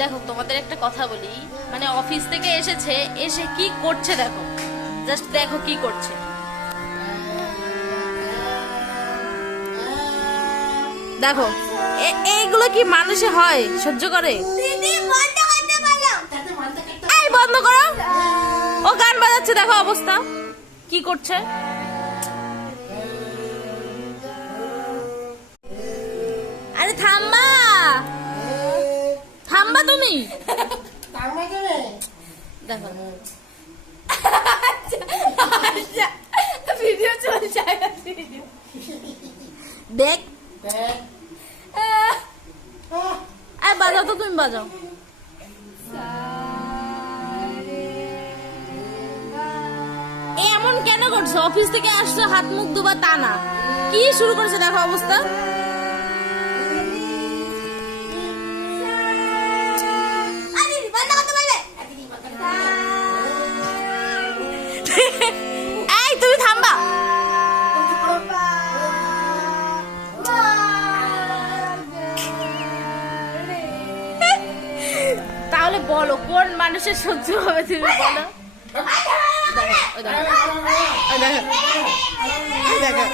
দেখো তোমাদের একটা কথা বলি, মানে অফিস থেকে এসেছে, এসে কি করছে দেখো, জাস্ট দেখো কি করছে। দেখো এইগুলো কি মানুষে হয়, সহ্য করে? এই বন্ধ করো, ও গান বাজাচ্ছে, দেখো অবস্থা কি করছে। আরে থাম্বা, থাম্বা তুমি, দেখো ভিডিও চলছে, দেখ বাজাও তো, তুমি বাজাও। এমন কেন করছো? অফিস থেকে আসছো, হাত মুখ ধোবা তা না, কি শুরু করেছে দেখো অবস্থা। এই তুমি থামবা। তাহলে বলো কোন মানুষের সহ্য হবে, তুমি বলো। দেখো দেখো দেখো